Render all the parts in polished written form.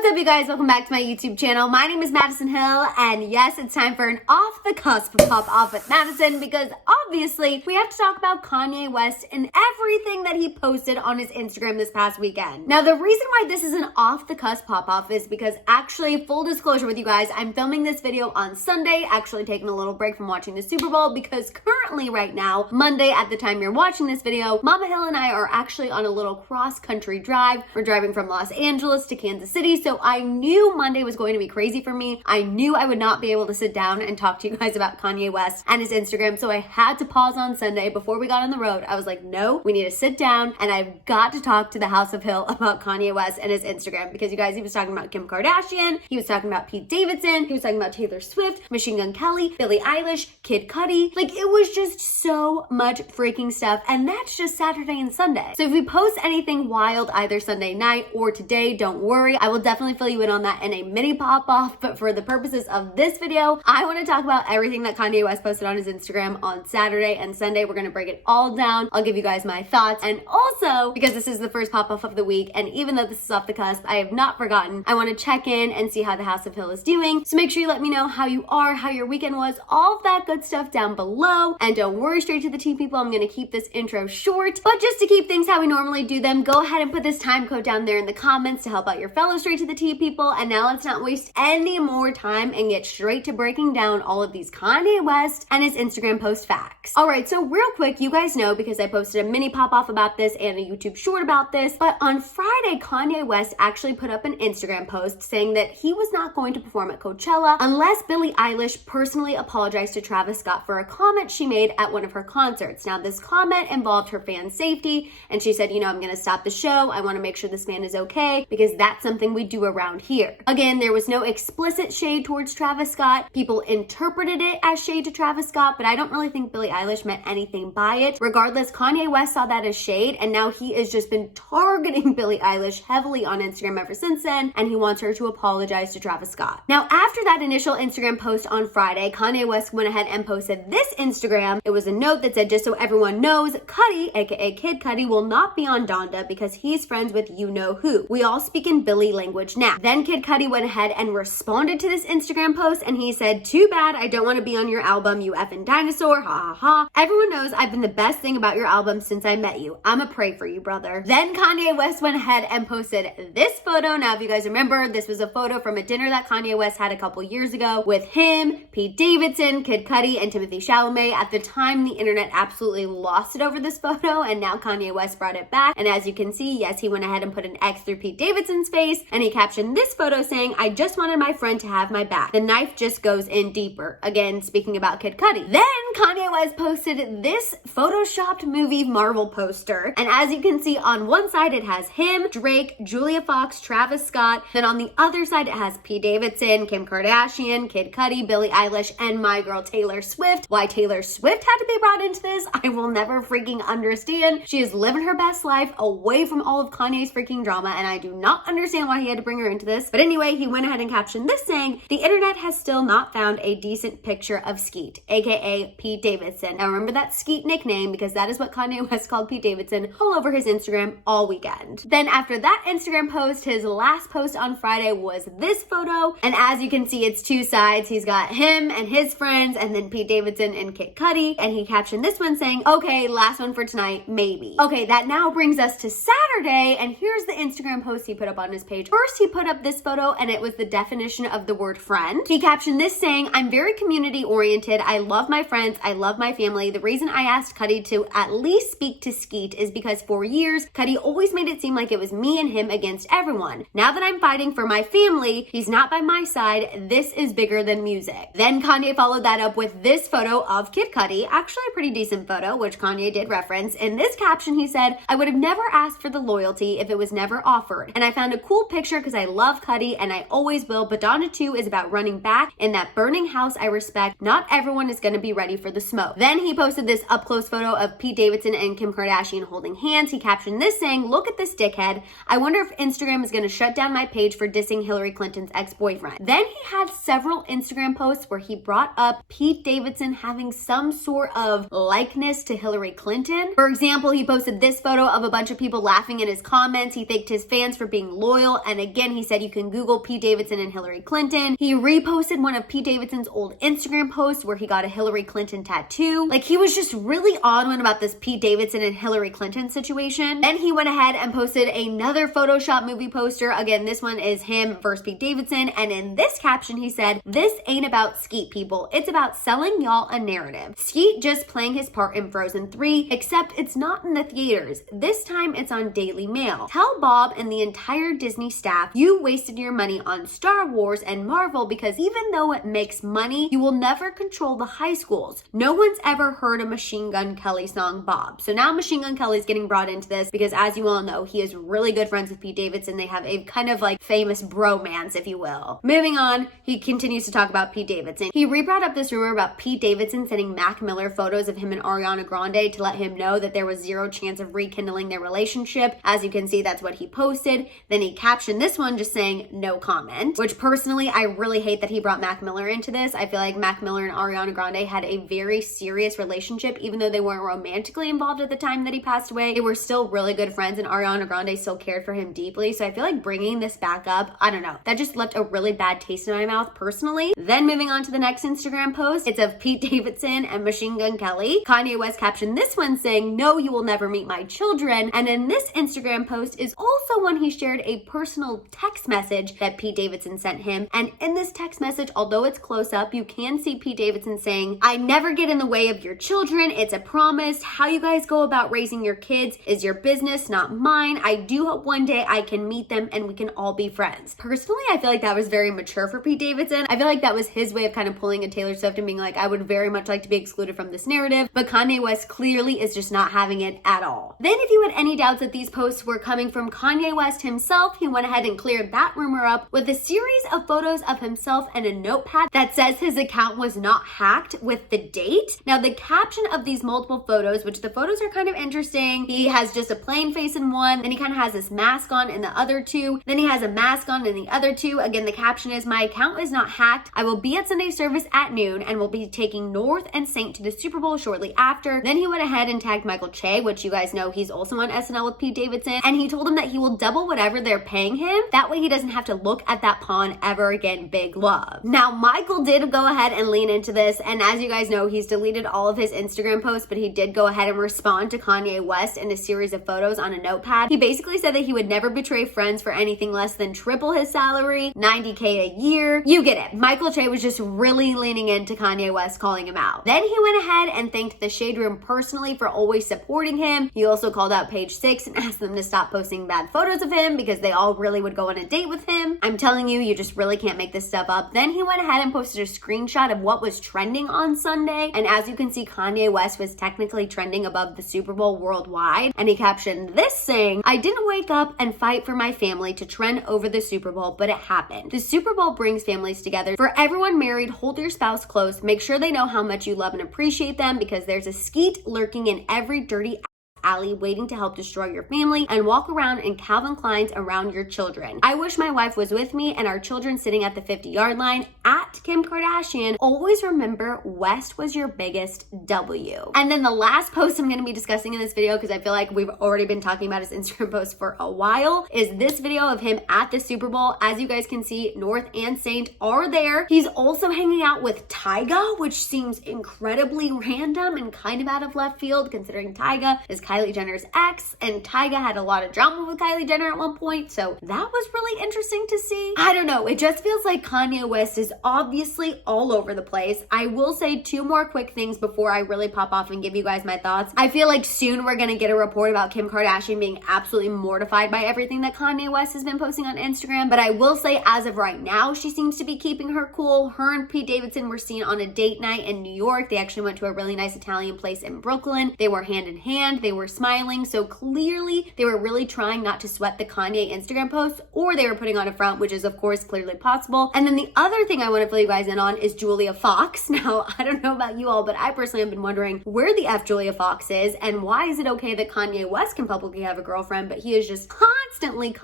What's up, you guys? Welcome back to my YouTube channel. My name is Maddison Hill, and yes, it's time for an off the cusp pop off with Maddison, because obviously we have to talk about Kanye West and everything that he posted on his Instagram this past weekend. Now, the reason why this is an off the cusp pop off is because, actually, full disclosure with you guys, I'm filming this video on Sunday, actually taking a little break from watching the Super Bowl, because currently right now, Monday at the time you're watching this video, Mama Hill and I are actually on a little cross-country drive. We're driving from Los Angeles to Kansas City, so I knew Monday was going to be crazy for me. I knew I would not be able to sit down and talk to you guys about Kanye West and his Instagram, so I had to pause on Sunday before we got on the road. I was like, no, we need to sit down and I've got to talk to the House of Hill about Kanye West and his Instagram, because you guys, he was talking about Kim Kardashian, he was talking about Pete Davidson, he was talking about Taylor Swift, Machine Gun Kelly, Billie Eilish, Kid Cudi. Like, it was just so much freaking stuff, and that's just Saturday and Sunday. So if we post anything wild either Sunday night or today, don't worry, I will definitely fill you in on that in a mini pop-off, but for the purposes of this video, I want to talk about everything that Kanye West posted on his Instagram on Saturday and Sunday. We're going to break it all down. I'll give you guys my thoughts, and also, because this is the first pop-off of the week, and even though this is off the cusp, I have not forgotten, I want to check in and see how the House of Hill is doing, so make sure you let me know how you are, how your weekend was, all of that good stuff down below, and don't worry, straight to the tea people, I'm going to keep this intro short, but just to keep things how we normally do them, go ahead and put this time code down there in the comments to help out your fellow straight to the tea people. And now let's not waste any more time and get straight to breaking down all of these Kanye West and his Instagram post facts. All right, so real quick, you guys know, because I posted a mini pop-off about this and a YouTube short about this, but on Friday, Kanye West actually put up an Instagram post saying that he was not going to perform at Coachella unless Billie Eilish personally apologized to Travis Scott for a comment she made at one of her concerts. Now, this comment involved her fan safety, and she said, you know, I'm going to stop the show. I want to make sure this man is okay, because that's something we do around here. Again, there was no explicit shade towards Travis Scott. People interpreted it as shade to Travis Scott, but I don't really think Billie Eilish meant anything by it. Regardless, Kanye West saw that as shade, and now he has just been targeting Billie Eilish heavily on Instagram ever since then, and he wants her to apologize to Travis Scott. Now, after that initial Instagram post on Friday, Kanye West went ahead and posted this Instagram. It was a note that said, just so everyone knows, Cudi, aka Kid Cudi, will not be on Donda because he's friends with you-know-who. We all speak in Billie language now. Then Kid Cudi went ahead and responded to this Instagram post, and he said, too bad, I don't want to be on your album, you effing dinosaur, ha ha ha. Everyone knows I've been the best thing about your album since I met you. I'ma pray for you, brother. Then Kanye West went ahead and posted this photo. Now, if you guys remember, this was a photo from a dinner that Kanye West had a couple years ago with him, Pete Davidson, Kid Cudi, and Timothée Chalamet. At the time, the internet absolutely lost it over this photo, and now Kanye West brought it back. And as you can see, yes, he went ahead and put an X through Pete Davidson's face, and he captioned this photo saying, I just wanted my friend to have my back. The knife just goes in deeper. Again, speaking about Kid Cudi. Then Kanye West posted this photoshopped movie Marvel poster, and as you can see, on one side it has him, Drake, Julia Fox, Travis Scott. Then on the other side it has Pete Davidson, Kim Kardashian, Kid Cudi, Billie Eilish, and my girl Taylor Swift. Why Taylor Swift had to be brought into this, I will never freaking understand. She is living her best life away from all of Kanye's freaking drama, and I do not understand why he had to bring her into this. But anyway, he went ahead and captioned this saying, the internet has still not found a decent picture of Skeet, aka Pete Davidson. Now remember that Skeet nickname, because that is what Kanye West called Pete Davidson all over his Instagram all weekend. Then after that Instagram post, his last post on Friday was this photo, and as you can see, it's two sides. He's got him and his friends, and then Pete Davidson and Kid Cudi, and he captioned this one saying, okay, last one for tonight, maybe. Okay, that now brings us to Saturday, and here's the Instagram post he put up on his page. First, he put up this photo, and it was the definition of the word friend. He captioned this saying, I'm very community oriented. I love my friends. I love my family. The reason I asked Cudi to at least speak to Skeet is because for years, Cudi always made it seem like it was me and him against everyone. Now that I'm fighting for my family, he's not by my side. This is bigger than music. Then Kanye followed that up with this photo of Kid Cudi, actually a pretty decent photo, which Kanye did reference. In this caption, he said, I would have never asked for the loyalty if it was never offered. And I found a cool picture because I love Cudi and I always will, but Donda 2 is about running back in that burning house I respect. Not everyone is going to be ready for the smoke. Then he posted this up close photo of Pete Davidson and Kim Kardashian holding hands. He captioned this saying, look at this dickhead. I wonder if Instagram is going to shut down my page for dissing Hillary Clinton's ex-boyfriend. Then he had several Instagram posts where he brought up Pete Davidson having some sort of likeness to Hillary Clinton. For example, he posted this photo of a bunch of people laughing in his comments. He thanked his fans for being loyal, and again, he said you can Google Pete Davidson and Hillary Clinton. He reposted one of Pete Davidson's old Instagram posts where he got a Hillary Clinton tattoo. Like, he was just really on one about this Pete Davidson and Hillary Clinton situation. Then he went ahead and posted another Photoshop movie poster. Again, this one is him versus Pete Davidson. And in this caption, he said, "This ain't about Skeet, people. It's about selling y'all a narrative. Skeet just playing his part in Frozen 3, except it's not in the theaters. This time it's on Daily Mail. Tell Bob and the entire Disney staff you wasted your money on Star Wars and Marvel because even though it makes money, you will never control the high schools. No one's ever heard a Machine Gun Kelly song, Bob." So now Machine Gun Kelly's getting brought into this because, as you all know, he is really good friends with Pete Davidson. They have a kind of like famous bromance, if you will. Moving on, he continues to talk about Pete Davidson. He re-brought up this rumor about Pete Davidson sending Mac Miller photos of him and Ariana Grande to let him know that there was zero chance of rekindling their relationship. As you can see, that's what he posted. Then he captioned this one just saying no comment, which personally, I really hate that he brought Mac Miller into this. I feel like Mac Miller and Ariana Grande had a very serious relationship, even though they weren't romantically involved at the time that he passed away. They were still really good friends, and Ariana Grande still cared for him deeply. So I feel like bringing this back up, I don't know, that just left a really bad taste in my mouth personally. Then moving on to the next Instagram post, it's of Pete Davidson and Machine Gun Kelly. Kanye West captioned this one saying, "No, you will never meet my children." And in this Instagram post is also when he shared a personal text message that Pete Davidson sent him. And in this text message, although it's close up, you can see Pete Davidson saying, "I never get in the way of your children. It's a promise. How you guys go about raising your kids is your business, not mine. I do hope one day I can meet them and we can all be friends." Personally, I feel like that was very mature for Pete Davidson. I feel like that was his way of kind of pulling a Taylor Swift and being like, I would very much like to be excluded from this narrative. But Kanye West clearly is just not having it at all. Then if you had any doubts that these posts were coming from Kanye West himself, he went ahead and cleared that rumor up with a series of photos of himself and a notepad that says his account was not hacked with the date. Now the caption of these multiple photos, which the photos are kind of interesting. He has just a plain face in one, then he kind of has this mask on in the other two, then he has a mask on in the other two. Again, the caption is, "My account is not hacked. I will be at Sunday service at noon and will be taking North and Saint to the Super Bowl shortly after." Then he went ahead and tagged Michael Che, which you guys know he's also on SNL with Pete Davidson, and he told him that he will double whatever they're paying him. That way he doesn't have to look at that pawn ever again. Big love. Now Michael did go ahead and lean into this, and as you guys know, he's deleted all of his Instagram posts, but he did go ahead and respond to Kanye West in a series of photos on a notepad. He basically said that he would never betray friends for anything less than triple his salary, $90K a year. You get it. Michael Che was just really leaning into Kanye West calling him out. Then he went ahead and thanked the Shade Room personally for always supporting him. He also called out Page Six and asked them to stop posting bad photos of him because they all really would go on a date with him. I'm telling you, you just really can't make this stuff up. Then he went ahead and posted a screenshot of what was trending on Sunday. And as you can see, Kanye West was technically trending above the Super Bowl worldwide. And he captioned this saying, "I didn't wake up and fight for my family to trend over the Super Bowl, but it happened. The Super Bowl brings families together. For everyone married, hold your spouse close. Make sure they know how much you love and appreciate them because there's a skeet lurking in every dirty alley waiting to help destroy your family and walk around in Calvin Klein's around your children. I wish my wife was with me and our children sitting at the 50-yard line at Kim Kardashian. Always remember, West was your biggest W." And then the last post I'm going to be discussing in this video, because I feel like we've already been talking about his Instagram post for a while, is this video of him at the Super Bowl. As you guys can see, North and Saint are there. He's also hanging out with Tyga, which seems incredibly random and kind of out of left field considering Tyga is Kylie Jenner's ex, and Tyga had a lot of drama with Kylie Jenner at one point, so that was really interesting to see. I don't know, it just feels like Kanye West is obviously all over the place. I will say two more quick things before I really pop off and give you guys my thoughts. I feel like soon we're gonna get a report about Kim Kardashian being absolutely mortified by everything that Kanye West has been posting on Instagram, but I will say as of right now, she seems to be keeping her cool. Her and Pete Davidson were seen on a date night in New York. They actually went to a really nice Italian place in Brooklyn. They were hand in hand. They were smiling. So clearly they were really trying not to sweat the Kanye Instagram posts, or they were putting on a front, which is of course clearly possible. And then the other thing I want to fill you guys in on is Julia Fox. Now, I don't know about you all, but I personally have been wondering where the F Julia Fox is and why is it okay that Kanye West can publicly have a girlfriend, but he is just constantly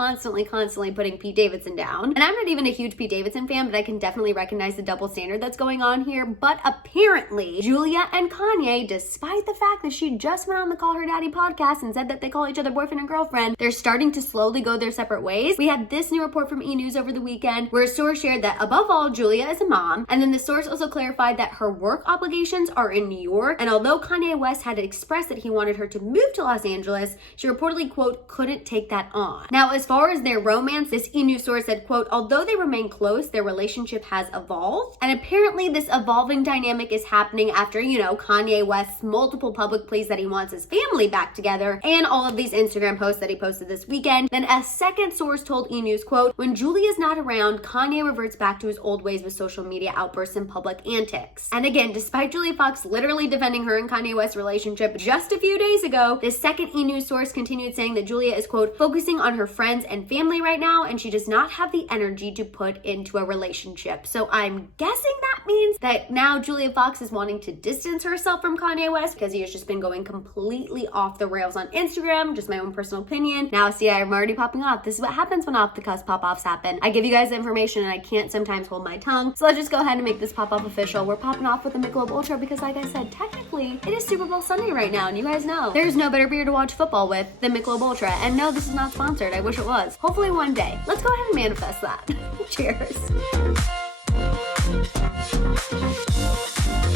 putting Pete Davidson down. And I'm not even a huge Pete Davidson fan, but I can definitely recognize the double standard that's going on here. But apparently Julia and Kanye, despite the fact that she just went on the Call Her Daddy Daddy podcast and said that they call each other boyfriend and girlfriend, they're starting to slowly go their separate ways. We had this new report from E! News over the weekend where a source shared that above all, Julia is a mom. And then the source also clarified that her work obligations are in New York. And although Kanye West had expressed that he wanted her to move to Los Angeles, she reportedly, quote, couldn't take that on. Now, as far as their romance, this E! News source said, quote, although they remain close, their relationship has evolved. And apparently this evolving dynamic is happening after, Kanye West's multiple public pleas that he wants his family back together and all of these Instagram posts that he posted this weekend. Then a second source told E! News, quote, when Julia's not around, Kanye reverts back to his old ways with social media outbursts and public antics. And again, despite Julia Fox literally defending her and Kanye West's relationship just a few days ago, this second E! News source continued saying that Julia is, quote, focusing on her friends and family right now, and she does not have the energy to put into a relationship. So I'm guessing that means that now Julia Fox is wanting to distance herself from Kanye West because he has just been going completely off the rails on Instagram. Just my own personal opinion. Now, see, I'm already popping off. This is what happens when off the cusp pop-offs happen. I give you guys information and I can't sometimes hold my tongue. So let's just go ahead and make this pop-off official. We're popping off with the Michelob Ultra because, like I said, technically it is Super Bowl Sunday right now, and you guys know there's no better beer to watch football with than Michelob Ultra. And no, this is not sponsored. I wish it was. Hopefully one day. Let's go ahead and manifest that. Cheers.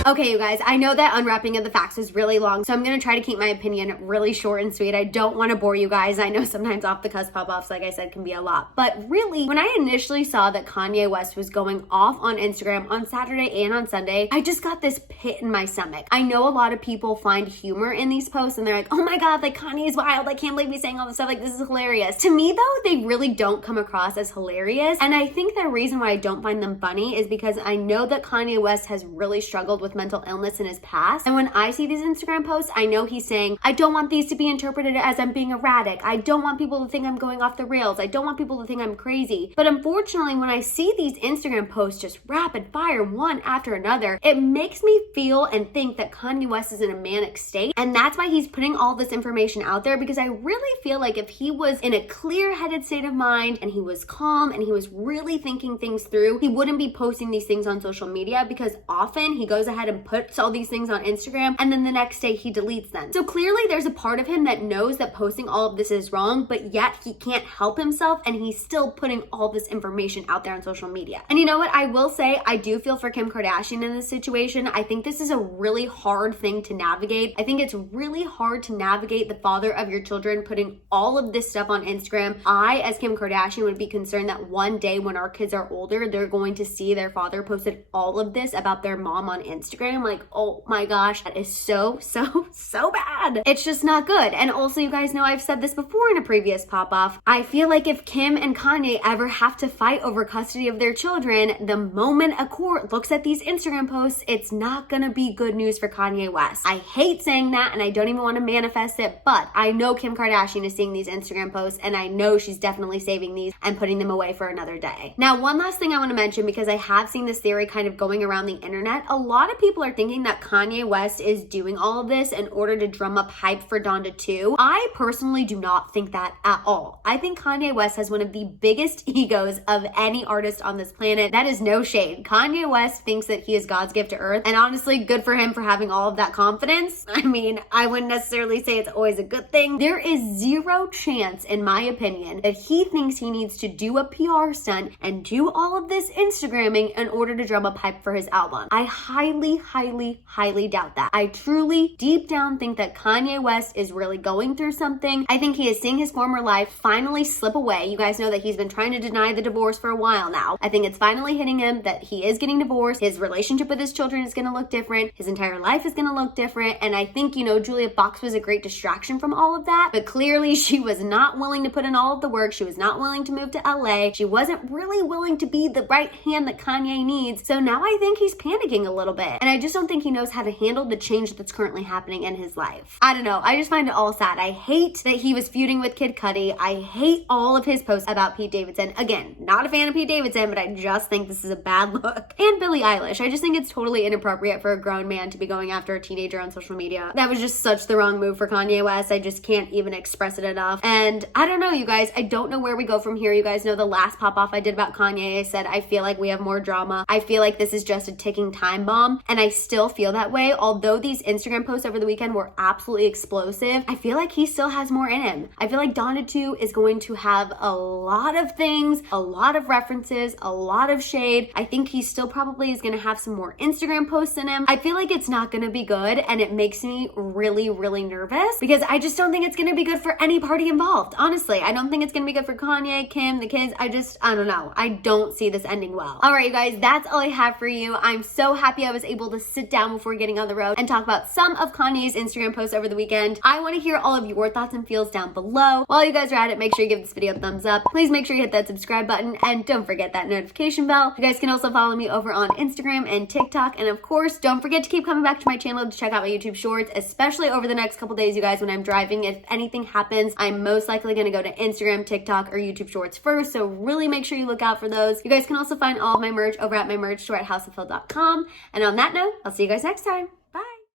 Okay, you guys, I know that unwrapping of the facts is really long, so I'm going to try to keep my opinion really short and sweet. I don't want to bore you guys. I know sometimes off the cusp pop-offs, like I said, can be a lot. But really, when I initially saw that Kanye West was going off on Instagram on Saturday and on Sunday, I just got this pit in my stomach. I know a lot of people find humor in these posts and they're like, oh my God, like Kanye's wild. I can't believe he's saying all this stuff. Like, this is hilarious. To me, though, they really don't come across as hilarious. And I think the reason why I don't find them funny is because I know that Kanye West has really struggled with mental illness in his past. And when I see these Instagram posts, I know he's saying, I don't want these to be interpreted as I'm being erratic. I don't want people to think I'm going off the rails. I don't want people to think I'm crazy. But unfortunately, when I see these Instagram posts just rapid fire one after another, it makes me feel and think that Kanye West is in a manic state. And that's why he's putting all this information out there, because I really feel like if he was in a clear-headed state of mind and he was calm and he was really thinking things through, he wouldn't be posting these things on social media, because often he goes ahead and puts all these things on Instagram and then the next day he deletes them. So clearly there's a part of him that knows that posting all of this is wrong, but yet he can't help himself and he's still putting all this information out there on social media. And you know what? I will say I do feel for Kim Kardashian in this situation. I think this is a really hard thing to navigate. I think it's really hard to navigate the father of your children putting all of this stuff on Instagram. I, as Kim Kardashian, would be concerned that one day when our kids are older, they're going to see their father posted all of this about their mom on Instagram. Like, oh my gosh, that is so bad. It's just not good. And also, you guys know I've said this before in a previous pop-off. I feel like if Kim and Kanye ever have to fight over custody of their children, the moment a court looks at these Instagram posts, it's not gonna be good news for Kanye West. I hate saying that and I don't even want to manifest it, but I know Kim Kardashian is seeing these Instagram posts and I know she's definitely saving these and putting them away for another day. Now, one last thing I want to mention, because I have seen this theory kind of going around the internet, a lot of people are thinking that Kanye West is doing all of this in order to drum up hype for Donda 2. I personally do not think that at all. I think Kanye West has one of the biggest egos of any artist on this planet. That is no shade. Kanye West thinks that he is God's gift to earth, and honestly, good for him for having all of that confidence. I mean, I wouldn't necessarily say it's always a good thing. There is zero chance, in my opinion, that he thinks he needs to do a PR stunt and do all of this Instagramming in order to drum up hype for his album. I highly doubt that. I truly, deep down, think that Kanye West is really going through something. I think he is seeing his former life finally slip away. You guys know that he's been trying to deny the divorce for a while now. I think it's finally hitting him that he is getting divorced. His relationship with his children is gonna look different. His entire life is gonna look different. And I think, Julia Fox was a great distraction from all of that, but clearly she was not willing to put in all of the work. She was not willing to move to LA. She wasn't really willing to be the right hand that Kanye needs. So now I think he's panicking a little bit. And I just don't think he knows how to handle the change that's currently happening in his life. I don't know. I just find it all sad. I hate that he was feuding with Kid Cudi. I hate all of his posts about Pete Davidson. Again, not a fan of Pete Davidson, but I just think this is a bad look. And Billie Eilish. I just think it's totally inappropriate for a grown man to be going after a teenager on social media. That was just such the wrong move for Kanye West. I just can't even express it enough. And I don't know, you guys. I don't know where we go from here. You guys know the last pop-off I did about Kanye, I said I feel like we have more drama. I feel like this is just a ticking time bomb. bomb, and I still feel that way. Although these Instagram posts over the weekend were absolutely explosive, I feel like he still has more in him. I feel like Donda 2 is going to have a lot of things, a lot of references, a lot of shade. I think he still probably is going to have some more Instagram posts in him. I feel like it's not going to be good, and it makes me really, really nervous because I just don't think it's going to be good for any party involved. Honestly, I don't think it's going to be good for Kanye, Kim, the kids. I don't know. I don't see this ending well. All right, you guys, that's all I have for you. I'm so happy I was able to sit down before getting on the road and talk about some of Kanye's Instagram posts over the weekend. I want to hear all of your thoughts and feels down below. While you guys are at it, make sure you give this video a thumbs up. Please make sure you hit that subscribe button and don't forget that notification bell. You guys can also follow me over on Instagram and TikTok. And of course, don't forget to keep coming back to my channel to check out my YouTube shorts, especially over the next couple days, you guys, when I'm driving. If anything happens, I'm most likely going to go to Instagram, TikTok, or YouTube shorts first. So really make sure you look out for those. You guys can also find all of my merch over at my merch store at houseofhill.com. And on that note, I'll see you guys next time.